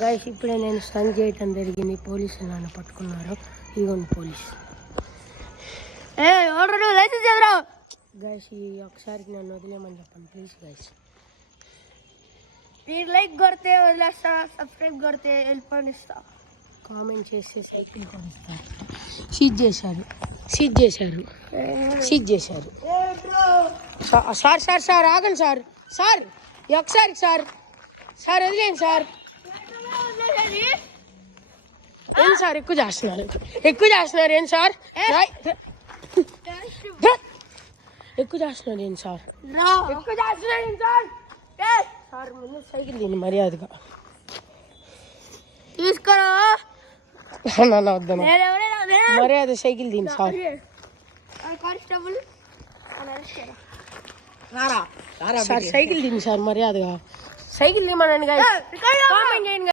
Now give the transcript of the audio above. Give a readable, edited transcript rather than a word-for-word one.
Guys ఇప్పుడే నేను stun చేయటం జరిగింది. పోలీసులు నన్ను పట్టుకున్నారు. ఇదిగోండి పోలీస్. గైస్ ఈ ఒకసారికి నన్ను వదిలేమని చెప్పండి ప్లీజ్ గైస్. మీరు లైక్ కొడితే వదిలేస్తా, సబ్స్క్రైబ్ కొడితే వెళ్ళిపోనిస్తా, కామెంట్ చేసి సైకిల్ కొనిస్తారు. సీజ్ చేశారు, సీజ్ చేశారు, సీజ్ చేశారు. సార్ సార్ సార్ ఆగండి సార్. సార్ ఒకసారి సార్, సార్ వదిలేండి సార్. ఏం సార్ ఎక్కువ చేస్తున్నారు, ఎక్కువ చేస్తున్నారు ఏం సార్, ఎక్కువ చేస్తున్నారు ఏం సార్, ఎక్కువ చేస్తున్నారు ఏం సార్. సార్ ముందు సైకిల్ దీన్ని మర్యాదగా తీసుకోరా వద్దాను, మర్యాద సైకిల్ దీన్ని సార్. కానిస్టేబుల్ సార్ సైకిల్ దీన్ని సార్ మర్యాదగా సైకిల్ తీయమనండి. కామెంట్ చేయండి.